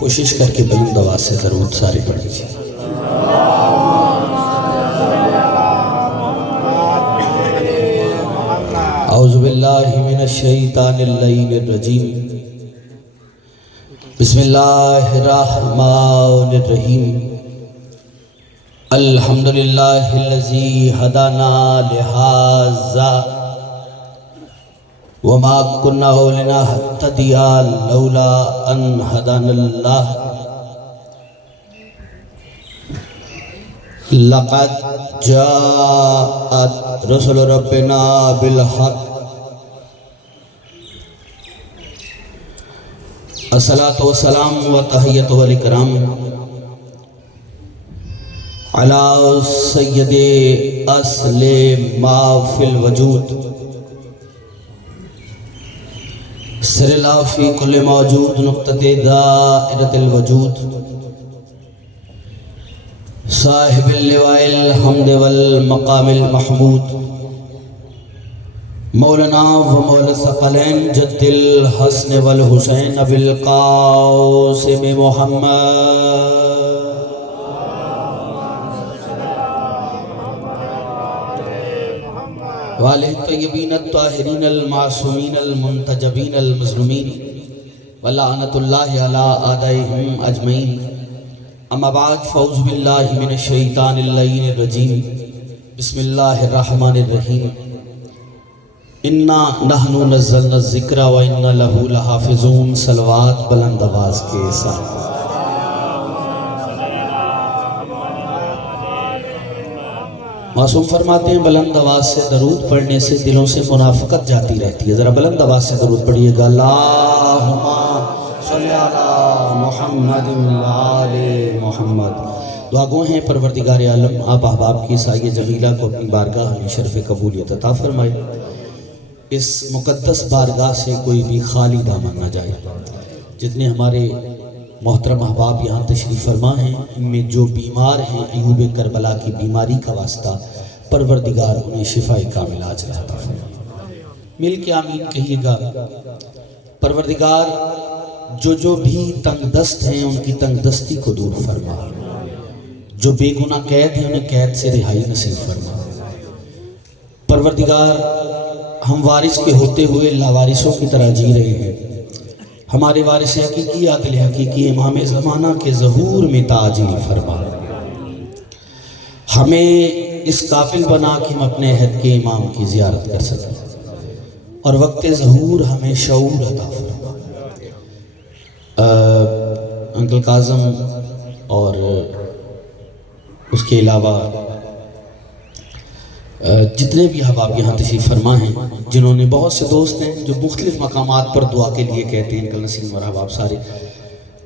کوشش کر کے بلند آواز سے ضرور سارے پڑھ لیجیے۔ اعوذ باللہ من الشیطان اللعین الرجیم، بسم اللہ الرحمن الرحیم۔ الحمدللہ الذی ہدانا لہذا وما كنا لنهتدي لولا ان هدانا الله لقد جاءت رسل ربنا بالحق۔ الصلاة والسلام والتحیۃ والاکرام علی سید اصل ما فی الوجود، سر اللہ فی کل موجود، نقطۃ دائرۃ الوجود، صاحب اللواء الحمد والمقام المحمود، مولانا و مولا الثقلین جد الحسن والحسین ابی القاسم محمد وآلہ الطیبین الطاہرین المعصومین المنتجبین المظلومین ولعنۃ اللہ علی اعدائہم اجمعین۔ اما بعد، فاعوذ باللہ من الشیطان اللعین الرجیم، بسم اللہ الرحمن الرحیم۔ انا نحن نزلنا الذکر و انا لہ لحافظون۔ صلوات بلند آواز کے ساتھ۔ معصوم فرماتے ہیں بلند آواز سے درود پڑھنے سے دلوں سے منافقت جاتی رہتی ہے۔ ذرا بلند آواز سے درود پڑھیے گا۔ اللہم صلی علی محمد آل محمد۔ دعا گو ہیں پروردگار عالم آپ احباب کی سایہ جمیلہ کو اپنی بارگاہ میں شرف قبولیت عطا فرمائے۔ اس مقدس بارگاہ سے کوئی بھی خالی دامن نہ جائے۔ جتنے ہمارے محترم احباب یہاں تشریف فرما ہیں، ان میں جو بیمار ہیں ایوب کربلا کی بیماری کا واسطہ پروردگار انہیں شفاء کاملہ عاجلہ عطا فرمائے۔ مل کے آمین کہیے گا۔ پروردگار جو بھی تنگ دست ہیں ان کی تنگ دستی کو دور فرما، جو بے گناہ قید ہیں انہیں قید سے رہائی نصیب فرما۔ پروردگار ہم وارث کے ہوتے ہوئے لاوارثوں کی طرح جی رہے ہیں، ہمارے وارث حقیقی عادل حقیقی امام زمانہ کے ظہور میں تعجیل فرما۔ ہمیں اس قابل بنا کہ ہم اپنے عہد کے امام کی زیارت کر سکیں، اور وقت ظہور ہمیں شعور عطا فرما۔ انکل کاظم اور اس کے علاوہ جتنے بھی احباب یہاں تشریف فرما ہیں، جنہوں نے بہت سے دوست ہیں جو مختلف مقامات پر دعا کے لیے کہتے ہیں، انکل نسیم اور احباب سارے،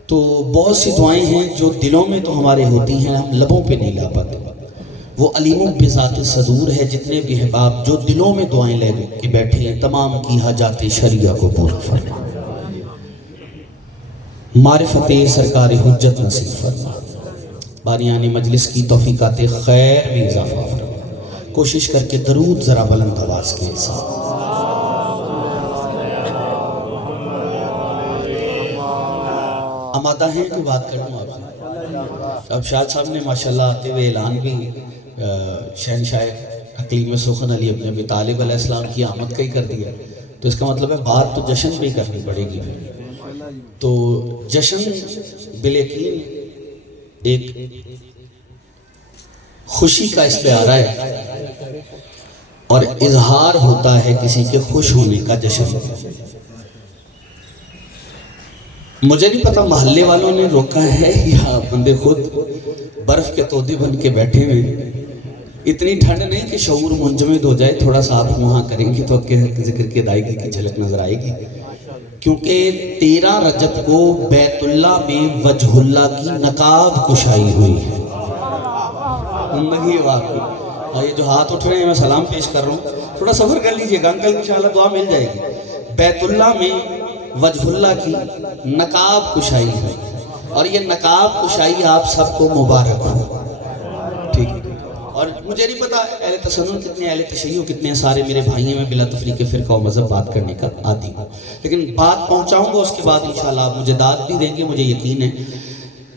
تو بہت سی دعائیں ہیں جو دلوں میں تو ہمارے ہوتی ہیں، ہم لبوں پہ نہیں لا پاتے۔ وہ علیم بذات صدور ہے۔ جتنے بھی احباب جو دلوں میں دعائیں لے کے بیٹھے ہیں، تمام کی حاجات شریعہ کو پورا فرما، معرفت سرکار حجت نصیب فرما، باریان مجلس کی توفیقات خیر میں اضافہ فرما۔ کوشش کر کے درود ذرا بلند آواز کے ساتھ۔ آمادہ ہیں کہ بات کروں آپ سے؟ اب شاہد صاحب نے ماشاءاللہ آتے ہوئے اعلان بھی شہنشاہ اقلیم سخن علی ابن ابی طالب علیہ السلام کی آمد کا ہی کر دیا، تو اس کا مطلب ہے بات تو جشن بھی کرنی پڑے گی۔ تو جشن بالیقین ایک خوشی کا اس پہ آ رہا ہے، اور اظہار ہوتا ہے کسی کے خوش ہونے کا جشن۔ مجھے نہیں پتا محلے والوں نے روکا ہے یا بندے خود برف کے تودے بن کے بیٹھے ہوئے۔ اتنی ٹھنڈ نہیں کہ شعور منجمد ہو جائے، تھوڑا سا آپ وہاں کریں گے تو ذکر کی ادائیگی کی جھلک نظر آئے گی، کیونکہ 13 رجب کو بیت اللہ میں وجہ اللہ کی نقاب کشائی ہوئی ہے۔ اور یہ جو ہاتھ اٹھ رہے ہیں میں سلام پیش کر رہا ہوں، تھوڑا صبر کر لیجئے گا، انکل انشاءاللہ دعا مل جائے گی۔ بیت اللہ میں وجہ اللہ کی نقاب کشائی ہوئی، اور یہ نقاب کشائی آپ سب کو مبارک ہو، ٹھیک ہے؟ اور اور مجھے نہیں پتا اہل تسنن کتنے اہل تشیع کتنے ہیں، سارے میرے بھائی ہیں، میں بلا تفریق فرقہ و مذہب بات کرنے کا عادی ہوں، لیکن بات پہنچاؤں گا، اس کے بعد انشاءاللہ آپ مجھے داد بھی دیں گے، مجھے یقین ہے۔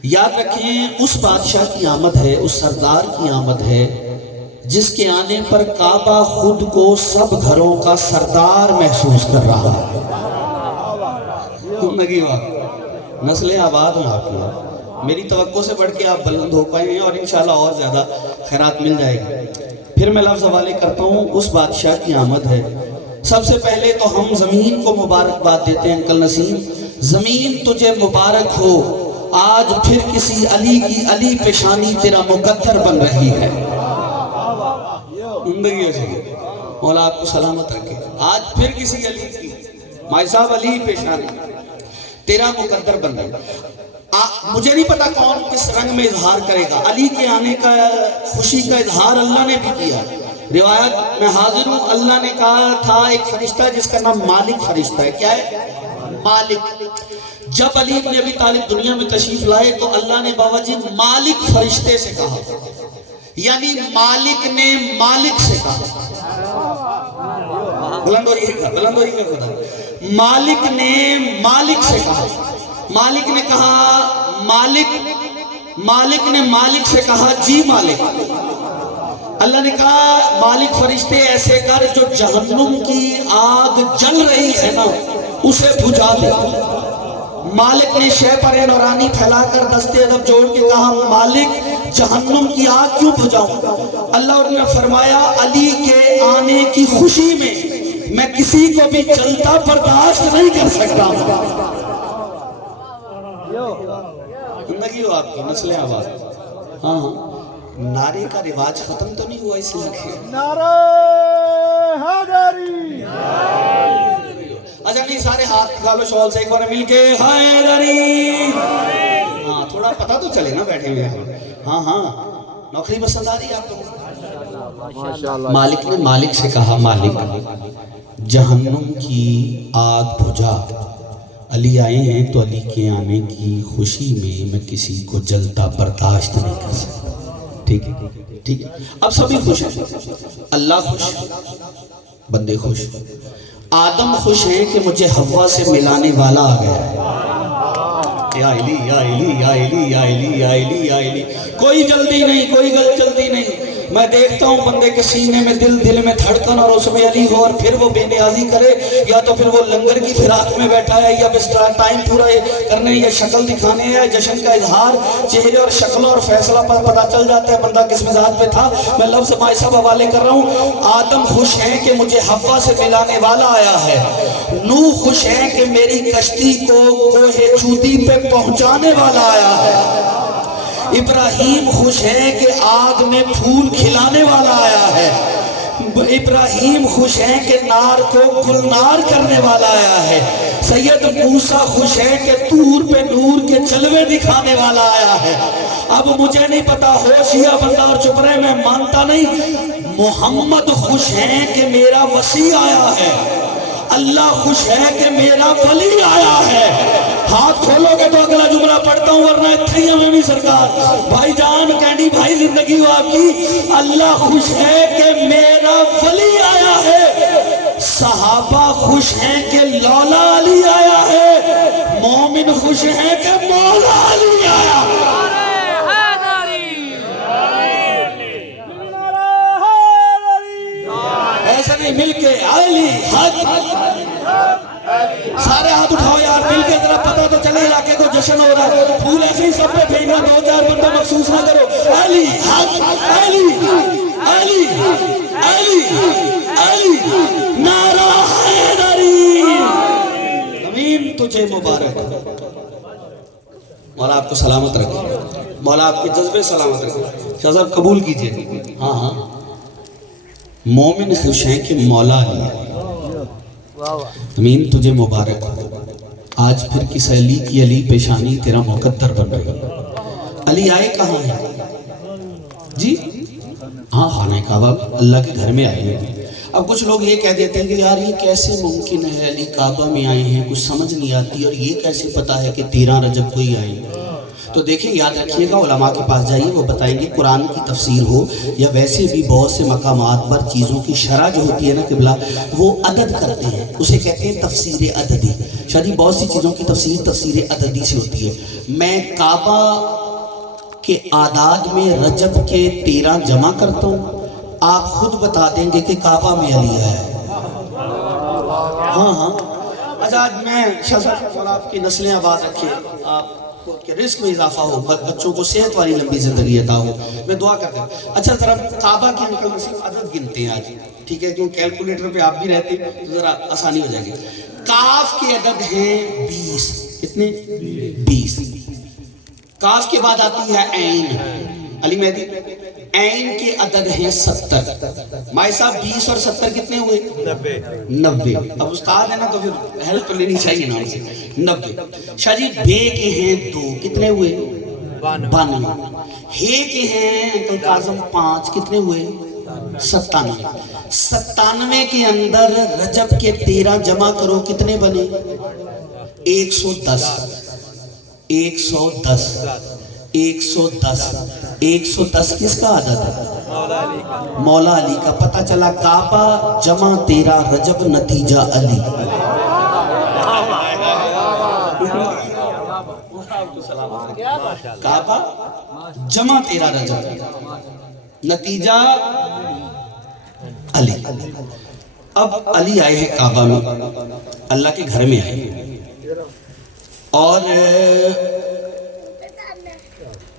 یاد رکھیں اس بادشاہ کی آمد ہے، اس سردار کی آمد ہے جس کے آنے پر کعبہ خود کو سب گھروں کا سردار محسوس کر رہا ہے۔ زندگی واقع نسلیں آباد ہیں آپ کی، میری توقع سے بڑھ کے آپ بلند ہو پائے ہیں، اور انشاءاللہ اور زیادہ خیرات مل جائے گی۔ پھر میں لفظ حوالے کرتا ہوں، اس بادشاہ کی آمد ہے۔ سب سے پہلے تو ہم زمین کو مبارکباد دیتے ہیں۔ انکل نسیم، زمین تجھے مبارک ہو، آج پھر کسی علی کی علی پیشانی تیرا مقدر بن رہی ہے۔ زندگی ہو جائے، مولا آپ کو سلامت رکھے۔ آج پھر کسی علی کی، مائی صاحب علی پیشانی تیرا مقدر بن رہی ہے۔ مجھے نہیں پتا کون کس رنگ میں اظہار کرے گا، علی کے آنے کا خوشی کا اظہار اللہ نے بھی کیا۔ روایت میں حاضر ہوں، اللہ نے کہا تھا ایک فرشتہ جس کا نام مالک فرشتہ ہے۔ کیا ہے؟ مالک۔ جب علی بن ابی طالب دنیا میں تشریف لائے تو اللہ نے باوجود مالک فرشتے سے کہا، یعنی مالک نے مالک سے کہا۔ بلند ہو رہی ہے خدا۔ مالک نے مالک سے کہا، مالک نے کہا مالک نے مالک سے کہا جی مالک۔ اللہ نے کہا مالک فرشتے ایسے کر جو جہنم کی آگ جل رہی ہے نا اسے بجھا دے۔ مالک نے شے پر نورانی پھیلا کر دستے ادب جوڑ کے کہا مالک جہنم کی آگ کیوں بجھاؤں؟ اللہ نے فرمایا علی کے آنے کی خوشی میں کسی کو بھی جلتا برداشت نہیں کر سکتا۔ زندگی ہو آپ کی، نسلیں آباد۔ ہاں نعرے کا رواج ختم تو نہیں ہوا اس لیے نعرہ حیدری۔ اچھا نہیں، سارے ہاتھ کھالو شال سے ایک بار مل کے حیدری۔ ہاں تھوڑا پتہ تو چلے نا بیٹھے ہوئے ہیں۔ ہاں نوکری پسند آ رہی ہے آپ کو؟ مالک نے مالک سے کہا مالک جہنم کی آگ بجھا، علی آئے ہیں تو علی کے آنے کی خوشی میں کسی کو جلتا برداشت نہیں کر سکتا۔ ٹھیک ہے، اب سبھی خوش ہیں، اللہ خوش، بندے خوش، آدم خوش ہیں کہ مجھے حوا سے ملانے والا آ گیا ہے۔ یا علی یا علی یا علی یا علی یا علی یا علی، کوئی جلدی نہیں، کوئی جلدی نہیں۔ میں دیکھتا ہوں بندے کے سینے میں دل میں دھڑکن اور اس میں علی ہو، اور پھر وہ بے نیازی کرے، یا تو پھر وہ لنگر کی فراق میں بیٹھا ہے، یا بس ٹائم پورا کرنے یا شکل دکھانے یا جشن کا اظہار، چہرے اور شکلوں اور فیصلہ پر پتہ چل جاتا ہے بندہ کس مزاج پہ تھا۔ میں لفظ مائی صاحب حوالے کر رہا ہوں، آدم خوش ہیں کہ مجھے حوا سے ملانے والا آیا ہے، نوح خوش ہیں کہ میری کشتی کو کوہ چودی پہ پہنچانے والا آیا ہے، ابراہیم خوش ہے کہ آگ میں پھول کھلانے والا آیا ہے، ابراہیم خوش ہے کہ نار کو گلنار کرنے والا آیا ہے، سید موسیٰ خوش ہے کہ طور پہ نور کے جلوے دکھانے والا آیا ہے۔ اب مجھے نہیں پتا ہوش یا بندہ اور چپ رہے، میں مانتا نہیں۔ محمد خوش ہے کہ میرا وسیع آیا ہے، اللہ خوش ہے کہ میرا ولی آیا ہے۔ ہاتھ کھولو گے تو اگلا جملہ پڑھتا ہوں، ورنہ اتھائی ہمیں نہیں سرکار۔ بھائی جان کینڈی بھائی زندگی ہو آپ کی، اللہ خوش ہے کہ میرا ولی آیا ہے، صحابہ خوش ہیں کہ لولا علی آیا ہے، مومن خوش ہیں کہ مولا علی آیا ہے۔ ایسے نہیں، مل کے علی حق، سارے ہاتھ اٹھاؤ یار مل کے، ذرا پتہ تو چلے علاقے کو جشن ہو رہا ہے، پھول ایسے ہی سب پہ پھینکنا، دو چار بندہ مخصوص نہ کرو۔ علی حق، علی علی علی علی، نعرہ حیدری، امین تجھے مبارک۔ مولا آپ کو سلامت رکھے، مولا آپ کے جذبے سلامت رکھے۔ شاہ صاحب قبول کیجئے۔ ہاں مومن خوش ہیں کہ مولا علی ہے، امین تجھے مبارک، آج پھر کس علی کی علی پیشانی تیرا مقدر بن رہی ہے۔ علی آئے کہاں ہے جی؟ ہاں خانہ کعبہ اللہ کے گھر میں آئے ہیں۔ اب کچھ لوگ یہ کہہ دیتے ہیں کہ یار یہ کیسے ممکن ہے، علی کعبہ میں آئے ہیں، کچھ سمجھ نہیں آتی، اور یہ کیسے پتا ہے کہ 13 رجب کو ہی آئے ہیں۔ تو دیکھیں یاد رکھیے گا، علماء کے پاس جائیے، وہ بتائیں گے قرآن کی تفسیر ہو یا ویسے بھی بہت سے مقامات پر چیزوں کی شرح جو ہوتی ہے نا قبلہ، وہ عدد کرتے ہیں، اسے کہتے ہیں تفسیر عددی۔ شاید بہت سی چیزوں کی تفسیر عددی سے ہوتی ہے۔ میں کعبہ کے اعداد میں رجب کے 13 جمع کرتا ہوں، آپ خود بتا دیں گے کہ کعبہ میں علی ہے۔ ہاں ہاں، اچھا آج میں شاہ صاحب اور آپ کی نسلیں آباد رکھے، آپ کے رزق میں اضافہ ہو، بچوں کو صحت والی لمبی زندگی عطا ہو، میں دعا کرتا ہوں۔ اچھا ذرا کعبہ کے ہم صرف عدد گنتے ہیں آج، ٹھیک ہے، کیوں کیلکولیٹر پہ آپ بھی رہتے ہیں تو ذرا آسانی ہو جائے گی۔ کاف کے عدد ہیں 20، کتنے؟ 20۔ کاف کے بعد آتی ہے عین، علی مہدی، عین کے عدد ہیں 70۔ مائی صاحب 20 اور 70 کتنے ہوئے؟ 90۔ اب استاد ہے نا تو پھر ہیلپ تو لینی چاہیے نا اسے۔ 90۔ شاہ جی بے کے ہیں 2، کتنے ہوئے؟ 92۔ ہے کے ہیں انکل کاظم 5، کتنے ہوئے؟ 97۔ 97 کے اندر رجب کے 13 جمع کرو، کتنے بنے؟ 110۔ 110۔ 110۔ 110 کس کا عدد ہے؟ مولا علی کا۔ پتہ چلا کعبہ جمع 13 رجب نتیجہ علی۔ کعبہ جمع 13 رجب نتیجہ علی۔ اب علی آئے ہیں کعبہ میں، اللہ کے گھر میں آئے، اور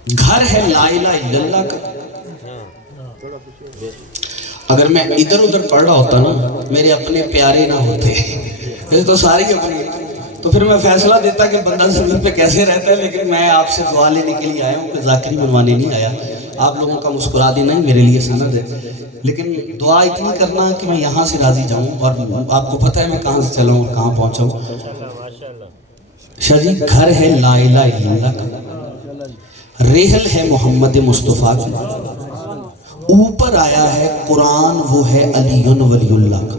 گھر ہے لا الہ الا اللہ کا۔ اگر میں ادھر ادھر پڑھ رہا ہوتا نا، میرے اپنے پیارے نہ ہوتے، میرے تو ساری اپنے، تو پھر میں فیصلہ دیتا کہ بندہ زمین پہ کیسے رہتا ہے۔ لیکن میں آپ سے دعا لینے کے لیے آیا ہوں، کہ ذاکری منوانے نہیں آیا، آپ لوگوں کا مسکرا دینا ہی میرے لیے سند ہے، لیکن دعا اتنی کرنا کہ میں یہاں سے راضی جاؤں، اور آپ کو پتہ ہے میں کہاں سے چلا ہوں اور کہاں پہنچا ہوں۔ شاہ جی گھر ہے لا الہ الا اللہ کا، ریحل ہے محمد مصطفیٰ کی، اوپر آیا ہے قرآن وہ ہے علی ولی اللہ کا۔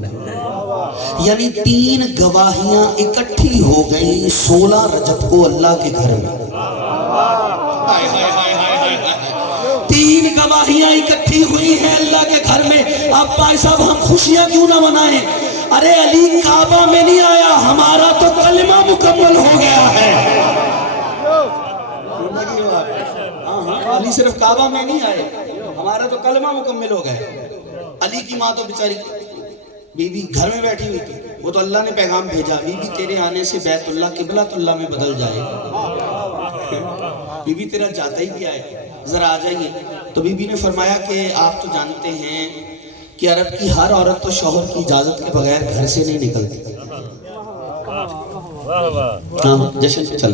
یعنی 3 گواہیاں اکٹھی ہو گئیں 16 رجب کو اللہ کے گھر میں۔ 3 گواہیاں اکٹھی ہوئی ہیں اللہ کے گھر میں۔ اب بھائی صاحب ہم خوشیاں کیوں نہ منائیں؟ ارے علی کعبہ میں نہیں آیا، ہمارا تو کلمہ مکمل ہو گیا ہے۔ علی صرف کعبہ میں نہیں آئے، ہمارا تو کلمہ مکمل ہو گیا۔ علی کی ماں تو بیچاری بی بی گھر میں بیٹھی ہوئی تھی، وہ تو اللہ نے پیغام بھیجا، بی بی تیرے آنے سے بیت اللہ قبلۃ اللہ میں بدل جائے۔ بی بی تیرا جاتا ہی کیا ہے، ذرا آ جائیے۔ تو بی بی نے فرمایا کہ آپ تو جانتے ہیں کہ عرب کی ہر عورت تو شوہر کی اجازت کے بغیر گھر سے نہیں نکلتی۔ ہاں جشن چل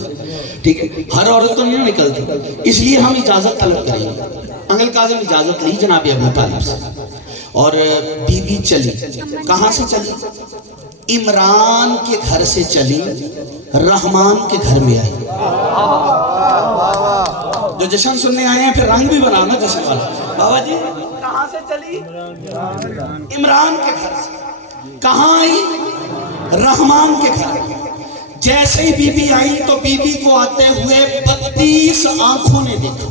ٹھیک ہے، ہر عورت تو نہیں نکلتی، اس لیے ہم اجازت طلب کریں گے۔ انکل کاظم اجازت لی جناب ابو طالب سے، اور بی بی چلی۔ کہاں سے چلی؟ عمران کے گھر سے چلی، رحمان کے گھر میں آئی۔ جو جشن سننے آئے ہیں پھر رنگ بھی بنانا جشن والا۔ بابا جی کہاں سے چلی؟ عمران کے گھر سے۔ کہاں آئی؟ رحمان کے گھر۔ جیسے ہی بی بی آئی تو بی بی کو آتے ہوئے 32 آنکھوں نے دیکھا۔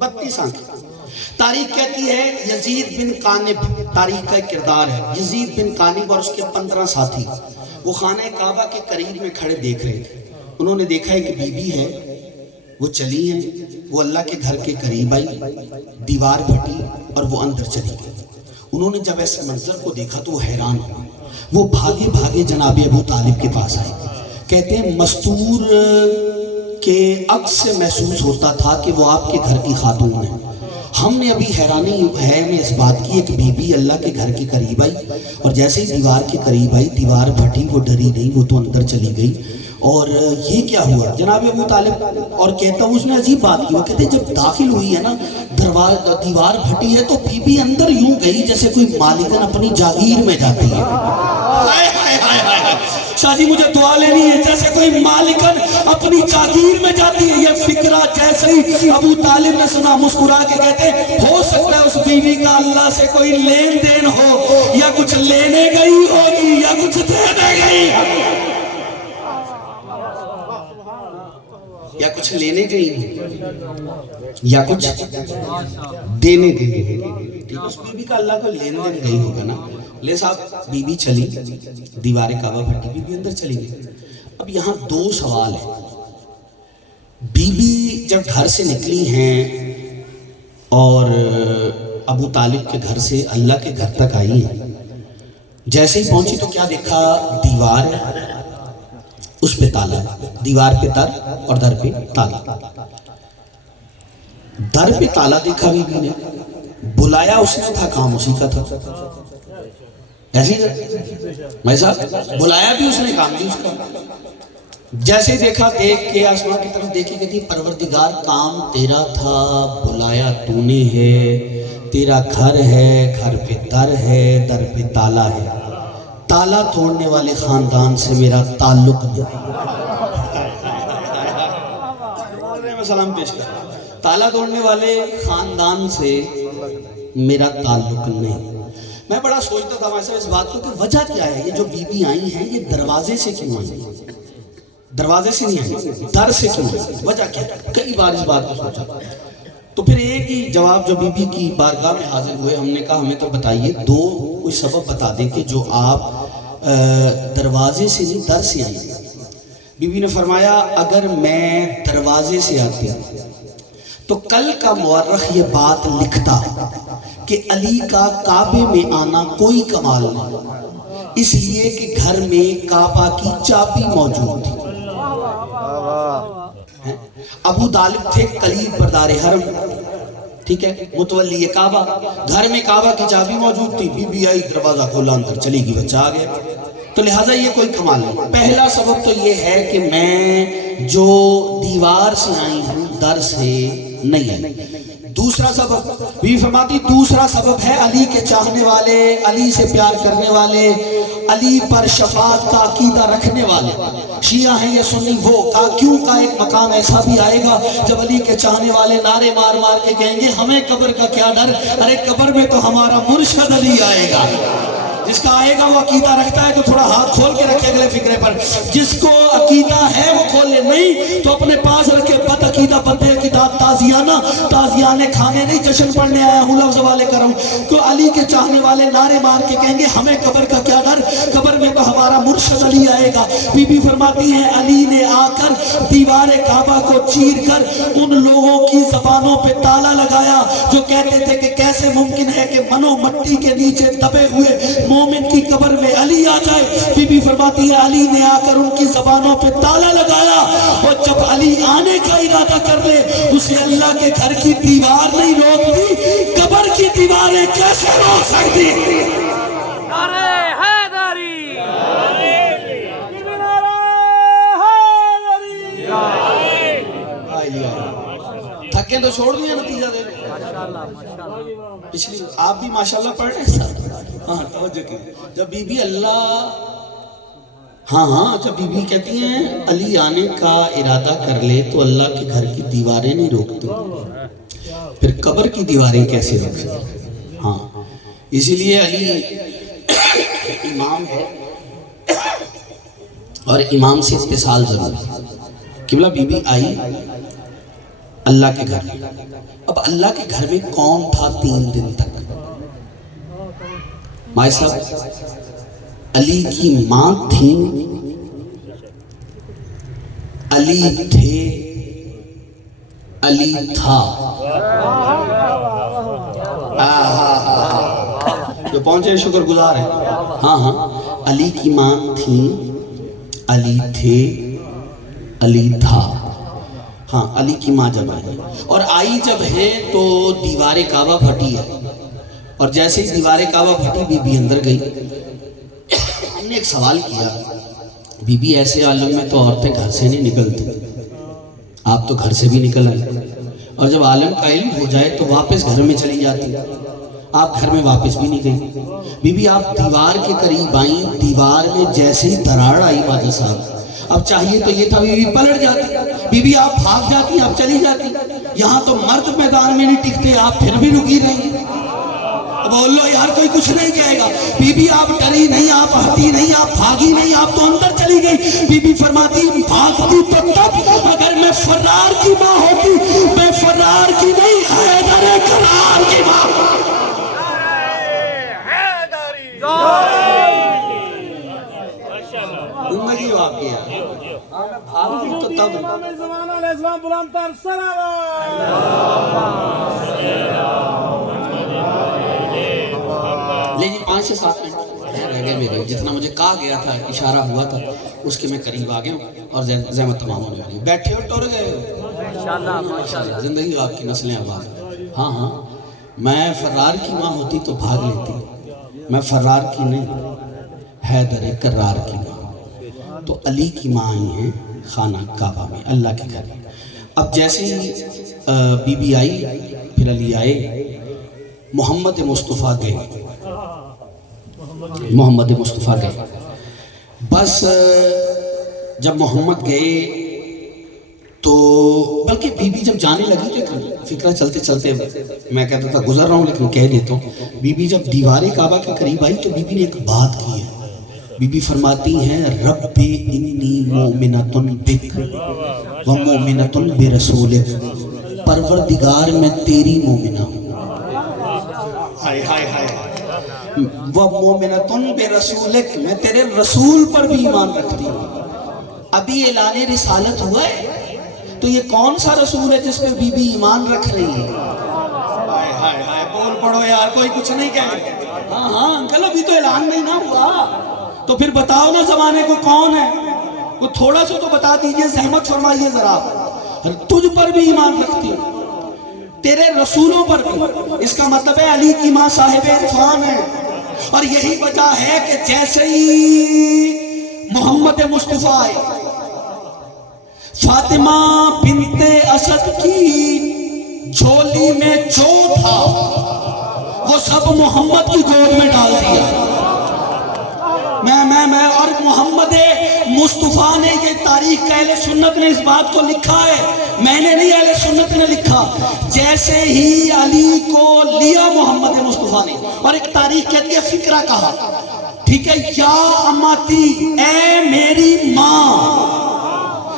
32 آنکھیں۔ تاریخ کہتی ہے یزید بن قانب، تاریخ کا ایک کردار ہے، یزید بن قانب اور اس کے 15 ساتھی وہ خانہ کعبہ کے قریب میں کھڑے دیکھ رہے تھے۔ انہوں نے دیکھا ہے کہ بی بی ہے، وہ چلی ہیں، وہ اللہ کے گھر کے قریب آئی، دیوار پھٹی اور وہ اندر چلی گئی۔ انہوں نے جب ایسے منظر کو دیکھا تو وہ حیران ہو، وہ بھاگے بھاگے جناب ابو طالب کے پاس آئے۔ کہتے ہیں مستور کے عکس سے محسوس ہوتا تھا کہ وہ آپ کے گھر کی خاتون ہے۔ ہم نے ابھی حیرانی ہے میں اس بات کی ایک بی بی اللہ کے گھر کے قریب آئی، اور جیسے ہی دیوار کے قریب آئی دیوار پھٹی، وہ ڈری نہیں، وہ تو اندر چلی گئی۔ اور یہ کیا ہوا جناب ابو طالب؟ اور کہتا ہوں اس نے عجیب بات کی، وہ کہتے ہیں جب داخل ہوئی ہے نا دیوار پھٹی ہے تو بی بی اندر یوں گئی جیسے کوئی مالکن اپنی جاگیر میں جاتی ہے۔ شاہ جی مجھے دعا لینی ہے، جیسے کوئی مالکن اپنی جاگیر میں جاتی ہے۔ یہ فکرہ جیسے ہی ابو طالب نے سنا مسکرا کے کہتے ہو سکتا ہے اس بیوی کا اللہ سے کوئی لین دین ہو، یا کچھ لینے گئی ہوگی یا کچھ دینے گئی۔ یا کچھ لینے گئی ہیں یا کچھ دینے گئی ہیں؟ ٹھیک ہے، اس بی بی کا اللہ کو لین دین گئی ہوگا نا. لے صاحب بی بی چلی دیوار کعبہ پھٹی، بی بی اندر چلی گئی. اب یہاں دو سوال ہیں. بی بی جب گھر سے نکلی ہیں اور ابو طالب کے گھر سے اللہ کے گھر تک آئی ہیں، جیسے ہی پہنچی تو کیا دیکھا؟ دیوار ہے، اس پہ تالا ہے، دیوار پہ در اور در پہ تالا. در پہ تالا دیکھا بی بی نے، بلایا اس نے تھا، کام اسی کا تھا. ایسے ہی میں صاحب بلایا بھی اس نے، کام بھی اس کا. جیسے دیکھا، دیکھ کے آسمان کی طرف دیکھی کہ پروردگار کام تیرا تھا، بلایا تو نے ہے، تیرا گھر ہے، گھر پہ در ہے، در پہ تالا ہے. تالا توڑنے والے خاندان سے میرا تعلق نہیں. میں سلام پیش کرتا، تالا توڑنے والے خاندان سے میرا تعلق نہیں. میں بڑا سوچتا تھا ویسا اس بات کو کہ وجہ کیا ہے، یہ جو بی بی آئی ہیں یہ دروازے سے کیوں آئی؟ دروازے سے نہیں آئی، در سے کیوں آئی؟ وجہ کیا ہے؟ کئی بار اس بات کو سوچا. تو پھر ایک ہی جواب جو بی بی کی بارگاہ میں حاضر ہوئے، ہم نے کہا ہمیں تو بتائیے، دو کوئی سبب بتا دیں کہ جو آپ دروازے سے نہیں در سے آئی. بی بی نے فرمایا اگر میں دروازے سے آتی تو کل کا مورخ یہ بات لکھتا کہ علی کا کعبے میں آنا کوئی کمال نہیں، اس لیے کہ گھر میں کعبہ کی چابی موجود تھی. ابو طالب تھے قلیب بردار حرم، ٹھیک ہے، متولی کعبہ، گھر میں کعبہ کی چابی موجود تھی. بی بی آئی، دروازہ کھولا، اندر چلی گئی، بچہ آ گیا. تو لہٰذا یہ کوئی کمال نہیں. پہلا سبب تو یہ ہے کہ میں جو دیوار سے آئی ہوں در سے نہیں آئی. دوسرا سبب بھی فرماتی، دوسرا سبب ہے علی کے چاہنے والے، علی سے پیار کرنے والے، علی پر شفاعت کا عقیدہ رکھنے والے. شیعہ ہیں یہ سنی وہ کیوں کا ایک مقام ایسا بھی آئے گا جب علی کے چاہنے والے نعرے مار مار کے کہیں گے ہمیں قبر کا کیا ڈر، ارے قبر میں تو ہمارا مرشد علی آئے گا. جس کا آئے گا وہ عقیدہ رکھتا ہے تو تھوڑا ہاتھ کھول کے رکھے اگلے فکرے پر. جس کو عقیدہ ہے وہ کھول لے، نہیں تو اپنے پاس رکھے. بد عقیدہ بندے کتاب تازیانہ کھانے نہیں، جشن پڑھنے آیا ہوں، لفظ والے کروں. تو علی کے چاہنے والے نعرے مار کے کہیں گے ہمیں قبر کا کیا ڈر، قبر میں تو ہمارا مرشد علی آئے گا. بی بی فرماتی ہے علی نے آ کر دیوار کعبہ کو چیر کر ان لوگوں کی زبانوں پہ تالا لگایا جو کہتے تھے کہ کیسے ممکن ہے کہ منو مٹی کے نیچے دبے ہوئے مومن کی قبر میں علی آ جائے. بی بی فرماتی ہے علی نے آ کر ان کی زبانوں پہ تالا لگایا، اور جب علی آنے کا ارادہ کر لے اسے اللہ کے گھر کی دیوار نہیں روکتی، قبر کی دیواریں کیسے روک سکتی؟ نعرہ حیدری، تھکے تو چھوڑ دیا، نتیجہ دے پچھلی آپ بھی ماشاءاللہ پڑھ رہے ہیں. ہاں توجہ کی، جب بی بی اللہ ہاں جب بی بی کہتی ہیں علی آنے کا ارادہ کر لے تو اللہ کے گھر کی دیواریں نہیں روکتے، پھر قبر کی دیواریں کیسے روک سکتے؟ ہاں اسی لیے علی امام ہے اور امام سے اتصال ضرور ہے. قبلہ بی بی آئی اللہ کے گھر میں. اب اللہ کے گھر میں کون تھا 3 دن تک؟ مائی صاحب علی کی ماں تھی، علی تھے، علی تھا. جو پہنچے شکر گزار ہے. ہاں علی کی ماں تھی، علی تھے، علی تھا. ہاں علی کی ماں جب آئی اور آئی جب ہے تو دیوار کعبہ پھٹی ہے، اور جیسے ہی دیوار کعبہ پھٹی بی بی اندر گئی. ہم نے ایک سوال کیا، بی بی ایسے عالم میں تو عورتیں گھر سے نہیں نکلتی، آپ تو گھر سے بھی نکل آئے، اور جب عالم کا علم ہو جائے تو واپس گھر میں چلی جاتی، آپ گھر میں واپس بھی نہیں گئی. بی بی آپ دیوار کے قریب آئیں، دیوار میں جیسے ہی دراڑ آئی ماجد صاحب، اب چاہیے تو یہ تھا بی بی پلٹ جاتی، بی بی آپ بھاگ جاتی، آپ چلی جاتی. یہاں تو مرد میدان میں نہیں ٹکتے، آپ پھر بھی رکی رہی. بولو یار کوئی کچھ نہیں کہے گا. بی بی آپ ڈری نہیں, آپ ہٹی نہیں, آپ بھاگی نہیں, آپ تو اندر چلی گئی. بی بی فرماتی بھاگتی تو تب اگر میں فرار کی ماں ہوتی, میں فرار کی نہیں حیدر کرار کی ماں. زندگی واقعی ہے. بھاگتی تو تب. زمان علیہ السلام بلند تر لیکن 5 سے 7 منٹ رہ گئے میرے. جتنا مجھے کہا گیا تھا, اشارہ ہوا تھا, اس کے میں قریب آ گیا ہوں اور زحمت تمام ہونے والی. بیٹھے ہو ٹر گئے ہو. زندگی آپ کی نسلیں آباد. ہاں ہاں, میں فرار کی ماں ہوتی تو بھاگ لیتی. میں فرار کی نہیں, حیدر کرار کی ماں. تو علی کی ماں آئی ہیں خانہ کعبہ میں, اللہ کے گھر. اب جیسے ہی بی بی آئی, پھر علی آئے, محمد مصطفیٰ گئے. محمد مصطفیٰ گئے. بس جب محمد گئے تو بلکہ بی بی جب جانے لگی تو فکرہ چلتے چلتے میں کہتا تھا گزر رہا ہوں لیکن کہہ دیتا ہوں. بی بی جب دیوار کعبہ کے قریب آئی تو بی بی نے ایک بات کی ہے. بی بی فرماتی ہیں رب انی مومنۃ بک و مومنۃ برسولک. پروردگار میں تیری مومنہ ہوں, وہ مومنۃ برسولک, میں تیرے رسول پر بھی ایمان رکھتی ہوں. ابھی اعلان رسالت ہوا ہے تو یہ کون سا رسول ہے جس پہ بی بی ایمان رکھ رہی ہے؟ ہائے ہائے ہائے, بول پڑو یار, کوئی کچھ نہیں کہے. ہاں ہاں انکل ابھی تو اعلان نہیں نہ ہوا, تو پھر بتاؤ نا زمانے کو کون ہے, وہ تھوڑا سا تو بتا دیجئے, زحمت فرمائیے ذرا. تجھ پر بھی ایمان رکھتی ہوں, تیرے رسولوں پر بھی. اس کا مطلب ہے علی کی ماں صاحب عرفان ہے. اور یہی وجہ ہے کہ جیسے ہی محمد مصطفیٰ آئے, فاطمہ بنت اسد کی جھولی میں جو تھا وہ سب محمد کی گود میں ڈال دیا. میں اور محمد مصطفیٰ نے, یہ تاریخ کا اہل سنت نے اس بات کو لکھا ہے, میں نے نہیں, اہل سنت نے لکھا. جیسے ہی علی کو لیا محمد مصطفیٰ نے, اور ایک تاریخ کہتی ہے فکرہ کہا, ٹھیک ہے, یا اماتی, اے میری ماں,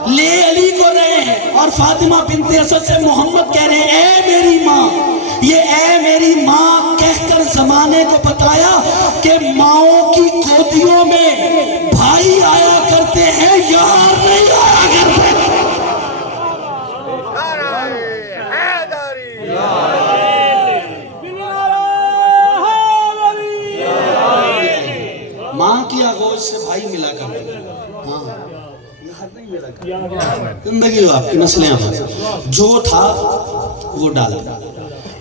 لے علی کو رہے ہیں, اور فاطمہ بنت اسد سے محمد کہہ رہے ہیں اے میری ماں. یہ اے میری ماں کہہ کر زمانے کو بتایا کہ ماؤں کی گودیوں میں بھائی آیا کرتے ہیں, یار نہیں آیا کرتے. ماں کی آغوش سے بھائی ملا کرتے ہیں. ہاں زندگی ہو آپ کی نسلیں آباد. جو تھا وہ ڈالا.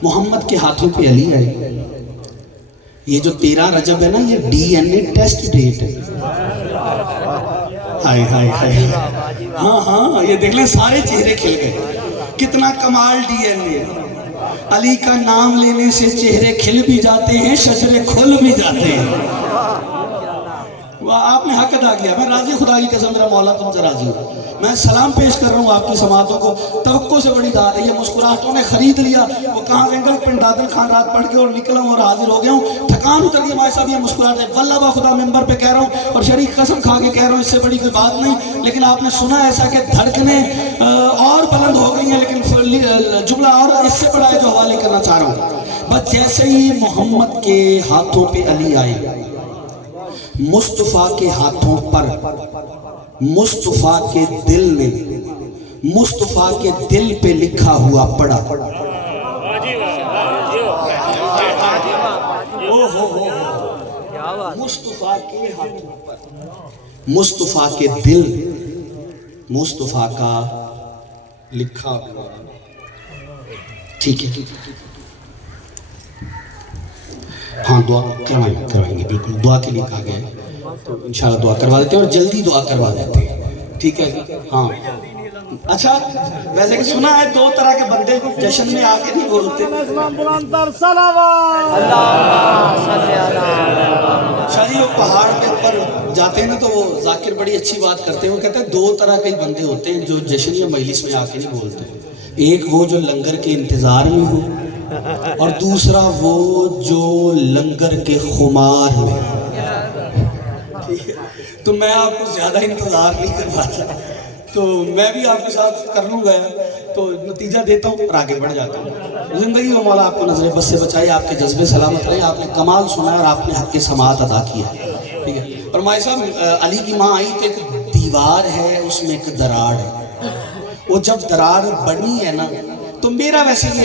محمد کے ہاتھوں پہ علی آئے. یہ جو 13 رجب ہے نا, یہ D N A test date ہے. ہائے ہائے ہائے, ہاں ہاں, یہ دیکھ لیں سارے چہرے کھل گئے. کتنا کمال ڈی این اے. علی کا نام لینے سے چہرے کھل بھی جاتے ہیں, شجرے کھل بھی جاتے ہیں. آپ نے حق ادا کیا. میں راضی خدا کی قسم, میرا مولا تم سے راضی ہو. میں سلام پیش کر رہا ہوں آپ کی سماعتوں کو. توقع سے بڑی داد ہے, یہ مسکراہٹوں نے خرید لیا. وہ کہاں انگل پن دادل خان رات پڑھ کے اور نکلا ہوں اور حاضر ہو گیا ہوں. تھکان اتر گئی ہمارے صاحب, یہ مسکراہٹ ہے. واللہ با خدا ممبر پہ کہہ رہا ہوں اور شریک قسم کھا کے کہہ رہا ہوں, اس سے بڑی کوئی بات نہیں. لیکن آپ نے سنا ایسا کہ دھڑکنیں اور بلند ہو گئی ہیں, لیکن جملہ اور اس سے بڑا ہے جو حوالے کرنا چاہ رہا ہوں. بس جیسے ہی محمد کے ہاتھوں پہ علی آئے, مصطفیٰ کے ہاتھوں پر مصطفیٰ کے دل نے, مصطفیٰ کے دل پہ لکھا ہوا پڑا. مصطفیٰ کے ہاتھوں پر, مصطفیٰ کے دل, مصطفیٰ کا لکھا ہوا. ٹھیک ہے, ہاں دعا کروائیں گے, بالکل دعا کے لیے کہا گیا ہے, تو انشاءاللہ دعا کروا دیتے ہیں اور جلدی دعا کروا دیتے ہیں. ٹھیک ہے, ہاں. اچھا ویسے کہ سنا ہے 2 طرح کے بندے جشن میں آ کے نہیں بولتے. شاہی وہ پہاڑ کے اوپر جاتے ہیں نا تو وہ ذاکر بڑی اچھی بات کرتے ہیں. وہ کہتے ہیں 2 طرح کے بندے ہوتے ہیں جو جشن یا مجلس میں آ کے نہیں بولتے. ایک وہ جو لنگر کے انتظار میں ہو, اور دوسرا وہ جو لنگر کے خمار میں. تو میں آپ کو زیادہ انتظار نہیں کرواتا، تو میں بھی آپ کے ساتھ کر لوں گا تو نتیجہ دیتا ہوں اور آگے بڑھ جاتا ہوں. زندگی و مولا آپ کو نظر بس سے بچائے، آپ کے جذبے سلامت رہے. آپ نے کمال سنا اور آپ نے حق کی سماعت ادا کیا. ٹھیک ہے. اور مائی صاحب علی کی ماں آئی تو ایک دیوار ہے، اس میں ایک دراڑ ہے. وہ جب دراڑ بنی ہے نا تو میرا ویسے یہ